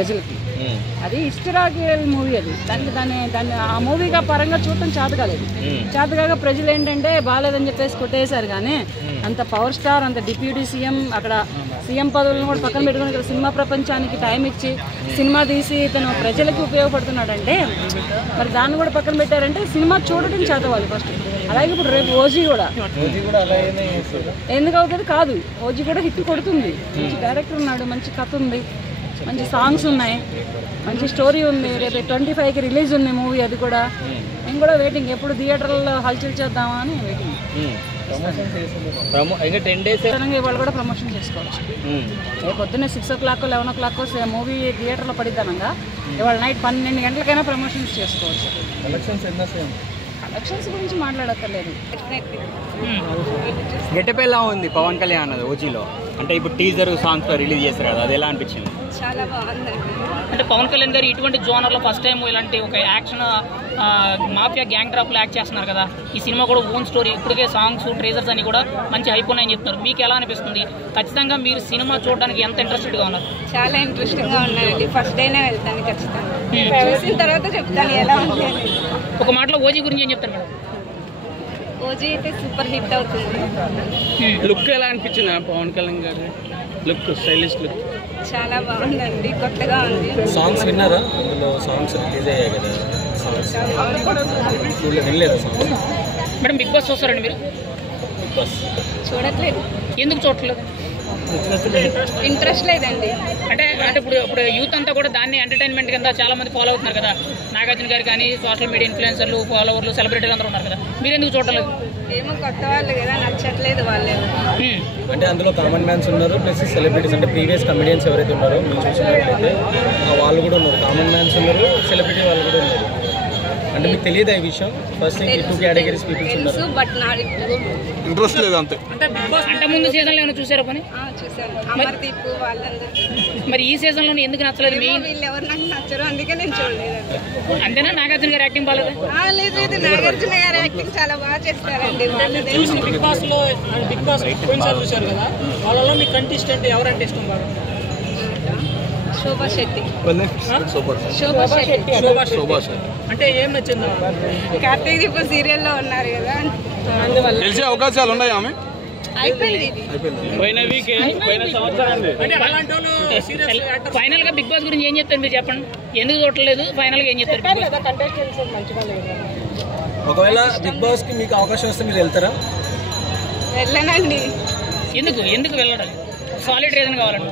ప్రజలకి. అది హిస్టరారికల్ మూవీ. అది దాన్ని ఆ మూవీగా పరంగా చూడటం చేతకాలేదు. చేతకాక ప్రజలు ఏంటంటే బాగాలేదని చెప్పేసి కొట్టేశారు. కానీ అంత పవర్ స్టార్, అంత డిప్యూటీ సీఎం, అక్కడ సీఎం పదవులను కూడా పక్కన పెట్టుకుని ఇక్కడ సినిమా ప్రపంచానికి టైం ఇచ్చి సినిమా తీసి తను ప్రజలకు ఉపయోగపడుతున్నాడంటే మరి దాన్ని కూడా పక్కన పెట్టారంటే సినిమా చూడటం చేతవాలి ఫస్ట్. అలాగే ఇప్పుడు రేపు ఓజీ కూడా ఎందుకు అవుతుంది కాదు, ఓజీ కూడా హిట్ కొడుతుంది. మంచి డైరెక్టర్ ఉన్నాడు, మంచి కథ ఉంది, మంచి సాంగ్స్ ఉన్నాయి, మంచి స్టోరీ ఉంది. రేపు 25కి రిలీజ్ ఉంది మూవీ. అది కూడా నేను కూడా వెయిటింగ్, ఎప్పుడు థియేటర్లో హల్చల్ చేద్దామా అని వెయిటింగ్. ఇవాళ కూడా ప్రమోషన్ చేసుకోవచ్చు. రేపు పొద్దున్నే 6 o'clock 11 o'clock మూవీ థియేటర్లో పడిద్దానంగా ఇవాళ నైట్ 12 గంటలకైనా ప్రమోషన్స్ చేసుకోవచ్చు. ఎలక్షన్స్ గురించి మాట్లాడక్కర్లేదు. గెటప్ ఎలా ఉంది పవన్ కళ్యాణ్ అన్నది ఓజీలో? అంటే ఇప్పుడు టీజర్ సాంగ్స్ రిలీజ్ చేస్తారు కదా, అది ఎలా అనిపించింది? చాలా బాగుంది. అంటే పవన్ కళ్యాణ్ గారు ఇటువంటి జోనర్లో ఫస్ట్ టైం ఇలాంటి ఒక యాక్షన్ మాఫియా గ్యాంగ్ డ్రాప్లో యాక్ట్ చేస్తున్నారు కదా. ఈ సినిమా కూడా ఓన్ స్టోరీ, ఇప్పటికే సాంగ్స్ ట్రేజర్స్ అని కూడా మంచి హైప్ ఉన్నాయని చెప్తున్నారు. మీకు ఎలా అనిపిస్తుంది? ఖచ్చితంగా మీరు సినిమా చూడడానికి ఎంత ఇంట్రెస్టెడ్గా ఉన్నారు? చాలా ఇంట్రెస్టింగ్గా ఉన్నాయండి. ఫస్ట్ డేనే వెళ్తాను ఖచ్చితంగా. చూసిన తర్వాత చెప్తాను ఎలా ఉంది. ఒక మాటలో ఓజీ గురించి ఏం చెప్తారు మేడం? ఓజీ అయితే సూపర్ హిట్ అవుతుంది. లుక్ ఎలా అనిపించింది పవన్ కళ్యాణ్ గారి లుక్? స్టైలిష్ లుక్ చాలా బాగుందండి, కొత్తగా ఉంది. సాంగ్స్ విన్నారా? అందులో సాంగ్స్ రిలీజ్ అయ్యాయి కదా, వినలేదా సాంగ్స్? మేడం బిగ్ బాస్ చూస్తారండి మీరు? బిగ్ బాస్ చూడట్లేదు. ఎందుకు చూడట్లేదు? ఇంట్రెస్ట్ లేదండి. అంటే ఇప్పుడు యూత్ అంతా కూడా దాన్ని ఎంటర్టైన్మెంట్ కింద చాలా మంది ఫాలో అవుతున్నారు కదా. నాగార్జున గారు కానీ సోషల్ మీడియా ఇన్ఫ్లుయెన్సర్లు, ఫాలోవర్లు, సెలబ్రిటీలు అందరూ ఉన్నారు కదా. మీరు ఎందుకు చూడలేదు? ఏమో కొత్త వాళ్ళు కదా, నచ్చట్లేదు వాళ్ళే. అంటే అందులో కామన్ మ్యాన్స్ ఉన్నారు, ప్లస్ సెలబ్రిటీస్. అంటే ప్రీవియస్ కమెడియన్స్ ఎవరైతే ఉన్నారో మీరు చూసినట్లయితే వాళ్ళు కూడా ఉన్నారు. కామన్ మ్యాన్స్ ఉన్నారు, సెలబ్రిటీ వాళ్ళు కూడా ఉన్నారు. అంటే మీకు తెలియదు ఈ విషయం? ఫస్ట్ 2 కేటగిరీస్ పీపుల్స్ ఉన్నారు. బట్ నాకు ఇంట్రెస్ట్ లేదు అంతే. అంటే ముందు సీజన్లో ఏమైనా చూసారా పని? చూసాను, అమర్దీప్ వాళ్ళందరూ. మరి ఈ సీజన్లో ఎందుకు నచ్చలేదు? వీళ్ళు ఎవరు నాకు నచ్చరు, అందుకే నేను చూడలేదు. అంతేనా? నాగార్జున గారు యాక్టింగ్ బాగాలేదు? లేదు, నాగార్జున గారు యాక్టింగ్ చాలా బాగా చేస్తారండి. బిగ్ బాస్ చూశారు కదా, వాళ్ళలో మీ కంటెస్టెంట్ ఎవరంటే ఇష్టం బాగా? శోభా శెట్టి. అంటే ఏం నచ్చింది? కార్తీక్ దీపం సీరియల్లో ఉన్నారు కదా, తెలిసే అవకాశాలు ఉన్నాయి. ఆమె ఫైనల్ గా బిగ్ బాస్ గురించి ఏం చెప్తారు మీరు? చెప్పండి, ఎందుకు చూడలేదు? ఫైనల్ గా ఏం చెప్తారు? ఒకవేళ బిగ్ బాస్ కి మీకు అవకాశం వస్తే మీరు వెళ్తారా? వెళ్ళనండి. ఎందుకు వెళ్ళడం? సాలిడ్ రీజన్ కావాలండి.